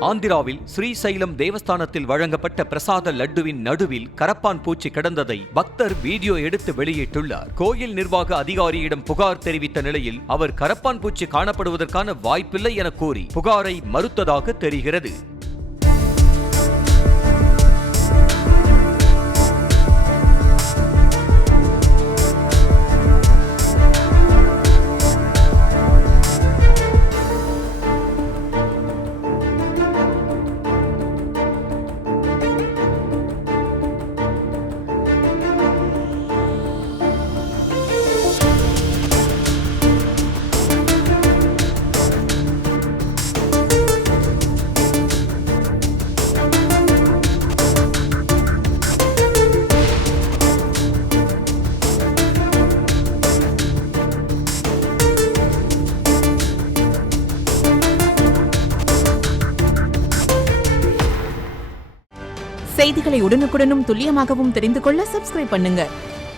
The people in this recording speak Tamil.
ஆந்திராவில் ஸ்ரீசைலம் தேவஸ்தானத்தில் வழங்கப்பட்ட பிரசாத லட்டுவின் நடுவில் கரப்பான் பூச்சி கிடந்ததை பக்தர் வீடியோ எடுத்து வெளியிட்டுள்ளார். கோயில் நிர்வாக அதிகாரியிடம் புகார் தெரிவித்த நிலையில் அவர் கரப்பான் பூச்சி காணப்படுவதற்கான வாய்ப்பில்லை என கூறி புகாரை மறுத்ததாக தெரிகிறது. செய்திகளை உடனுக்குடனும் துல்லியமாகவும் தெரிந்து கொள்ள சப்ஸ்கிரைப் பண்ணுங்க.